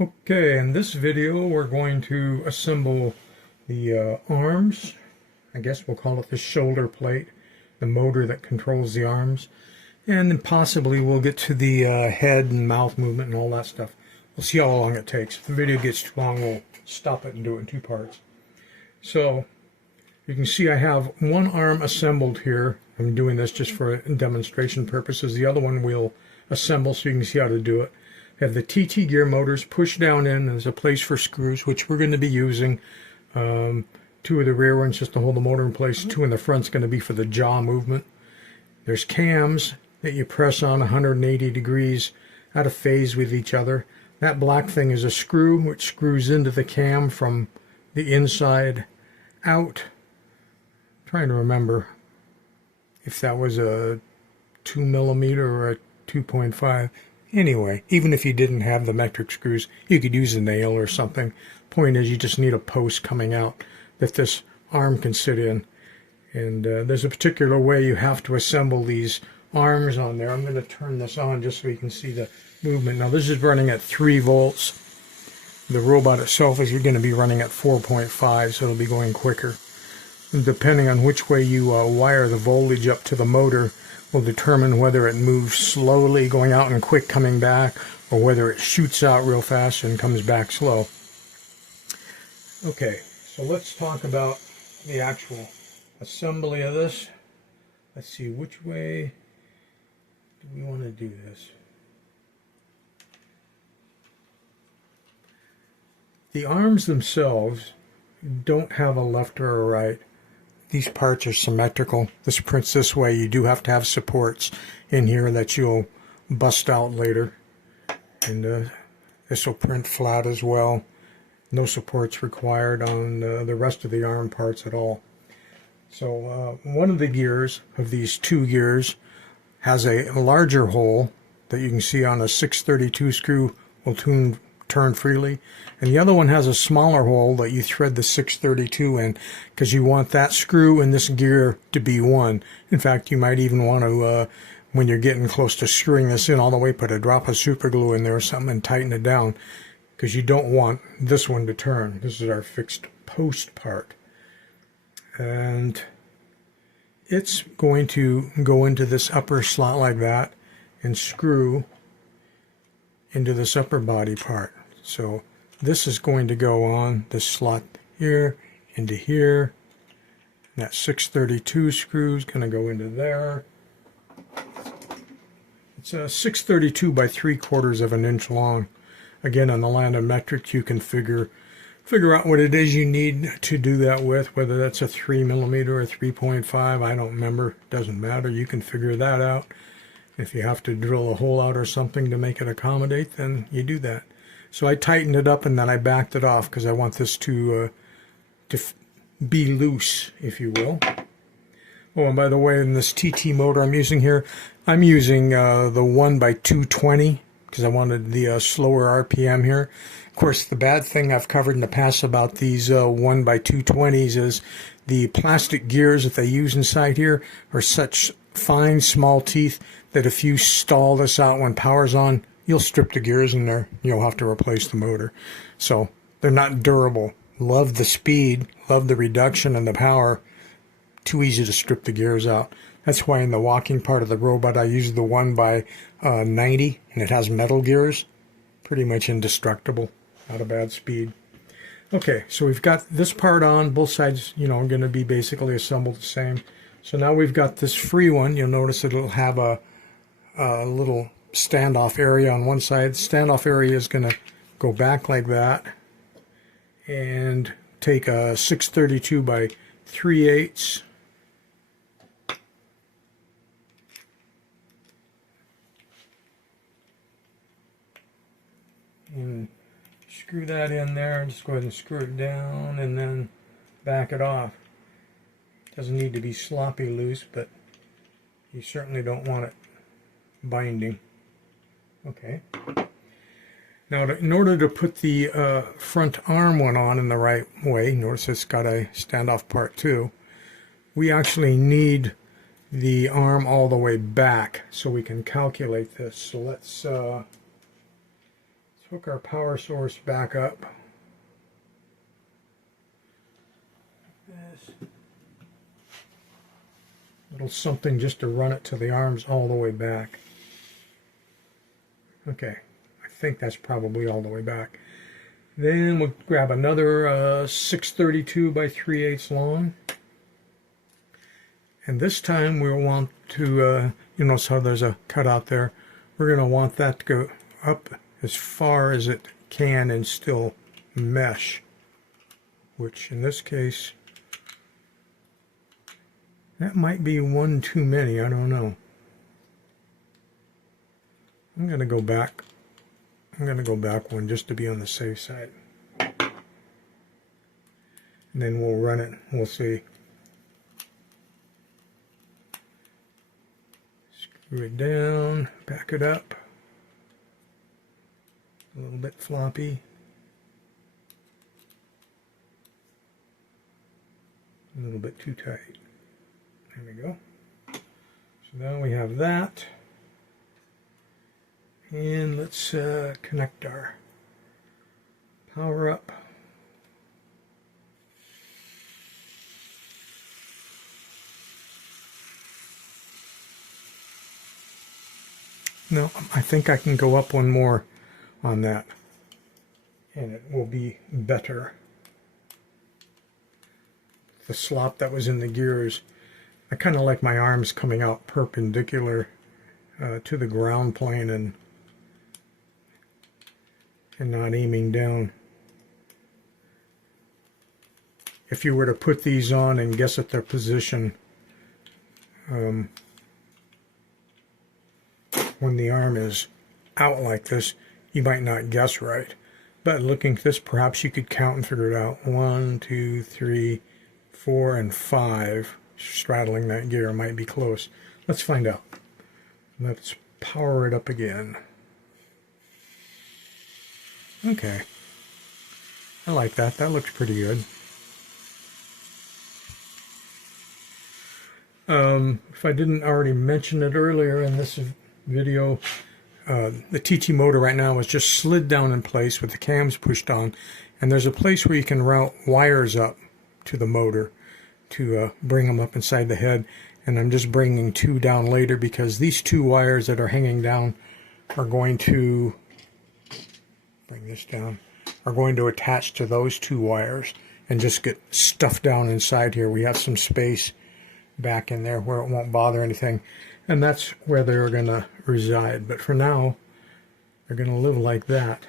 Okay, in this video we're going to assemble the arms. I guess we'll call it the shoulder plate, the motor that controls the arms, and then possibly we'll get to the head and mouth movement and all that stuff. We'll see how long it takes. If the video gets too long, we'll stop it and do it in two parts. So you can see I have one arm assembled here. I'm doing this just for demonstration purposes. The other one we'll assemble so you can see how to do it. I have the TT gear motors pushed down in. There's a place for screws, which we're going to be using. Two of the rear ones just to hold the motor in place. Two in the front's going to be for the jaw movement. There's cams that you press on 180 degrees out of phase with each other. That black thing is a screw which screws into the cam from the inside out. I'm trying to remember if that was a 2mm or a 2.5. Anyway, even if you didn't have the metric screws, you could use a nail or something. Point is, you just need a post coming out that this arm can sit in. And there's a particular way you have to assemble these arms on there. I'm going to turn this on just so you can see the movement. Now this is running at 3 volts. The robot itself is going to be running at 4.5, so it'll be going quicker. And depending on which way you wire the voltage up to the motor will determine whether it moves slowly going out and quick coming back, or whether it shoots out real fast and comes back slow. Okay, so let's talk about the actual assembly of this. Let's see, which way do we want to do this? The arms themselves don't have a left or a right. These parts are symmetrical. This prints this way. You do have to have supports in here that you'll bust out later. And this will print flat as well. No supports required on the rest of the arm parts at all. So one of the gears of these two gears has a larger hole that you can see on a 632 screw will turn freely, and the other one has a smaller hole that you thread the 632 in, because you want that screw and this gear to be one. In fact, you might even want to, when you're getting close to screwing this in all the way, put a drop of super glue in there or something and tighten it down, because you don't want this one to turn. This is our fixed post part, and it's going to go into this upper slot like that and screw into this upper body part. So this is going to go on this slot here into here. And that 632 screw is going to go into there. It's a 632 by 3/4 of an inch long. Again, on the line of metric, you can figure out what it is you need to do that with, whether that's a 3mm or a 3.5. I don't remember. Doesn't matter. You can figure that out. If you have to drill a hole out or something to make it accommodate, then you do that. So I tightened it up and then I backed it off because I want this to be loose, if you will. Oh, and by the way, in this TT motor I'm using here, I'm using the 1x220 because I wanted the slower RPM here. Of course, the bad thing I've covered in the past about these 1x220s is the plastic gears that they use inside here are such fine, small teeth that if you stall this out when power's on, you'll strip the gears in there. You'll have to replace the motor. So they're not durable. Love the speed, love the reduction and the power. Too easy to strip the gears out. That's why in the walking part of the robot I use the 1x90, and it has metal gears. Pretty much indestructible. Not a bad speed. Okay, so we've got this part on. Both sides, going to be basically assembled the same. So now we've got this free one. You'll notice it'll have a little standoff area on one side. The standoff area is going to go back like that and take a 632 by 3/8 and screw that in there. Just go ahead and screw it down and then back it off. Doesn't need to be sloppy loose, but you certainly don't want it binding. Okay. Now, in order to put the front arm one on in the right way, notice it's got a standoff part too, we actually need the arm all the way back so we can calculate this. So let's hook our power source back up. This little something just to run it to the arms all the way back. Okay, I think that's probably all the way back. Then we'll grab another 632 by 3/8 long. And this time we'll want to, you know, so there's a cutout there. We're going to want that to go up as far as it can and still mesh, which in this case, that might be one too many, I don't know. I'm going to go back. I'm going to go back one just to be on the safe side. And then we'll run it, we'll see. Screw it down, back it up. A little bit floppy. A little bit too tight. There we go. So now we have that. And let's connect our power up. No, I think I can go up one more on that, and it will be better. The slop that was in the gears, I kind of like my arms coming out perpendicular to the ground plane and not aiming down. If you were to put these on and guess at their position, when the arm is out like this, you might not guess right. But looking at this, perhaps you could count and figure it out. 1, 2, 3, 4, and 5. Straddling that gear might be close. Let's find out. Let's power it up again. Okay. I like that. That looks pretty good. If I didn't already mention it earlier in this video, the TT motor right now is just slid down in place with the cams pushed on, and there's a place where you can route wires up to the motor to bring them up inside the head, and I'm just bringing 2 down later because these 2 wires that are hanging down are going to bring this down, are going to attach to those 2 wires and just get stuffed down inside here. We have some space back in there where it won't bother anything, and that's where they're going to reside. But for now, they're going to live like that.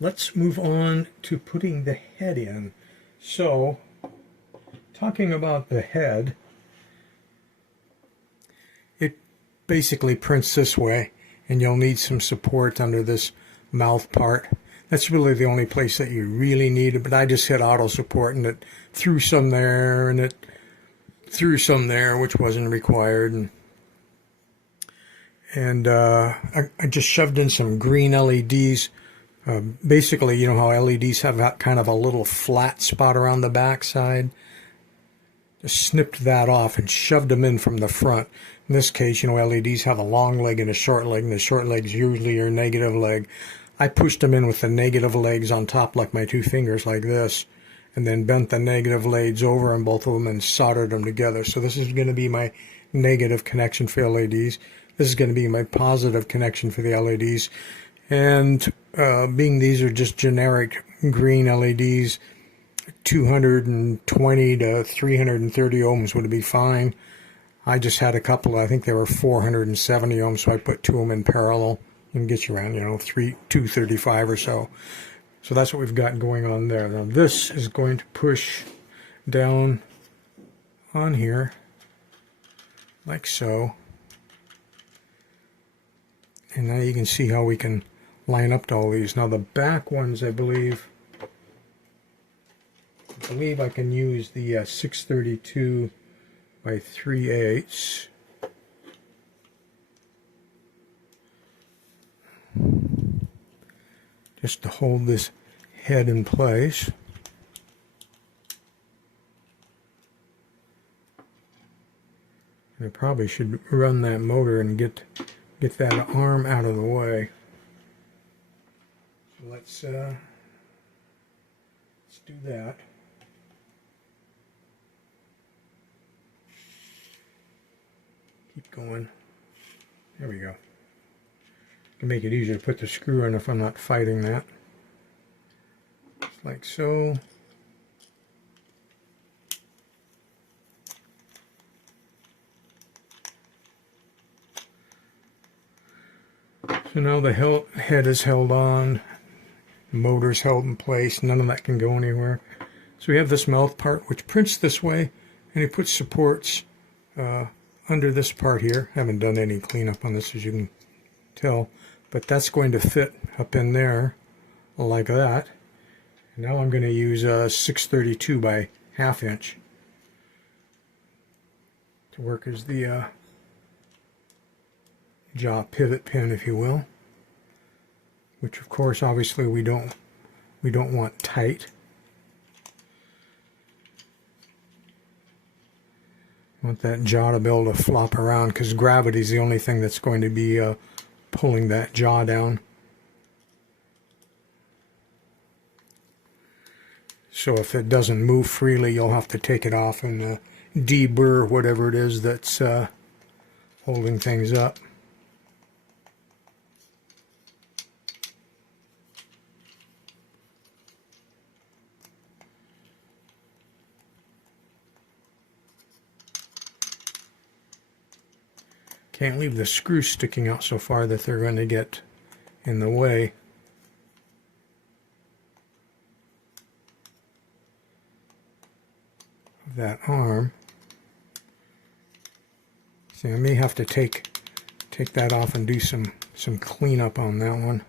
Let's move on to putting the head in. So, talking about the head, it basically prints this way, and you'll need some support under this mouth part. That's really the only place that you really need it, but I just hit auto support and it threw some there and it threw some there, which wasn't required. And I just shoved in some green LEDs. Basically, you know how LEDs have that kind of a little flat spot around the back side? Just snipped that off and shoved them in from the front. In this case, you know, LEDs have a long leg and a short leg, and the short leg's usually your negative leg. I pushed them in with the negative legs on top like my 2 fingers like this, and then bent the negative legs over on both of them and soldered them together. So this is going to be my negative connection for LEDs. This is going to be my positive connection for the LEDs. And being these are just generic green LEDs, 220 to 330 ohms would be fine. I just had a couple, I think they were 470 ohms, so I put 2 of them in parallel and get you around, you know, 235 or so. So that's what we've got going on there. Now this is going to push down on here, like so. And now you can see how we can line up to all these. Now the back ones, I believe I can use the 632 by 3/8. Just to hold this head in place. And I probably should run that motor and get get that arm out of the way. So let's do that. Keep going. There we go. Can make it easier to put the screw in if I'm not fighting that. Just like so. So now the head is held on, the motor's held in place, none of that can go anywhere. So we have this mouth part which prints this way, and it puts supports under this part here. I haven't done any cleanup on this, as you can tell, but that's going to fit up in there like that. And now I'm going to use a 632 by 1/2 inch to work as the jaw pivot pin, if you will, which of course obviously we don't want tight. Want that jaw to be able to flop around, because gravity is the only thing that's going to be pulling that jaw down. So if it doesn't move freely, you'll have to take it off and deburr whatever it is that's holding things up. Can't leave the screws sticking out so far that they're going to get in the way. Of that arm. See, I may have to take that off and do some cleanup on that one.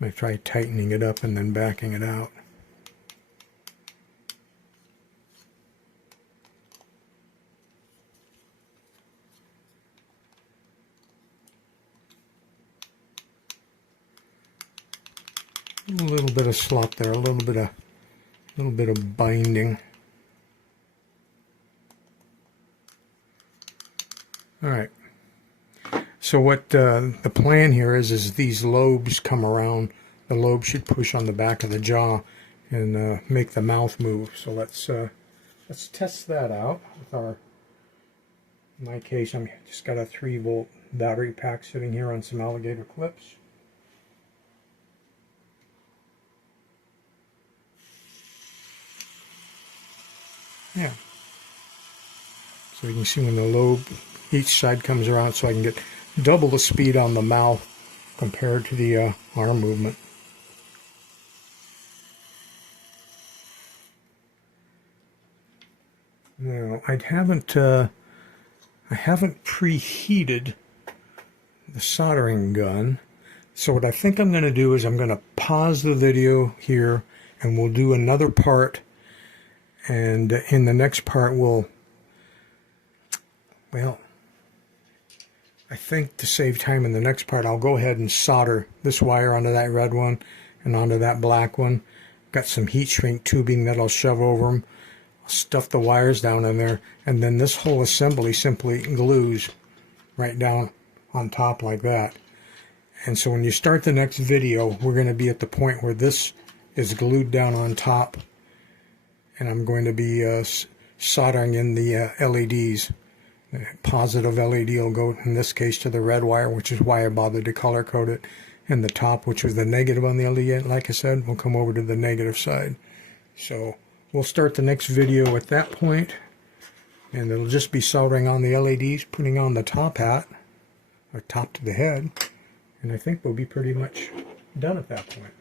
I might try tightening it up and then backing it out. A little bit of slop there, a little bit of binding. All right. So what the plan here is these lobes come around. The lobe should push on the back of the jaw and make the mouth move. So let's test that out with our. In my case, I'm just got a 3-volt battery pack sitting here on some alligator clips. Yeah. So you can see when the lobe, each side comes around, so I can get double the speed on the mouth compared to the arm movement. Now, I haven't preheated the soldering gun, so what I think I'm going to do is I'm going to pause the video here, and we'll do another part. And in the next part, well, I think to save time in the next part, I'll go ahead and solder this wire onto that red one and onto that black one. Got some heat shrink tubing that I'll shove over them. I'll stuff the wires down in there, and then this whole assembly simply glues right down on top like that. And so when you start the next video, we're going to be at the point where this is glued down on top. And I'm going to be soldering in the LEDs. The positive LED will go, in this case, to the red wire, which is why I bothered to color code it. And the top, which was the negative on the LED, like I said, will come over to the negative side. So we'll start the next video at that point, and it'll just be soldering on the LEDs, putting on the top hat, or top to the head, and I think we'll be pretty much done at that point.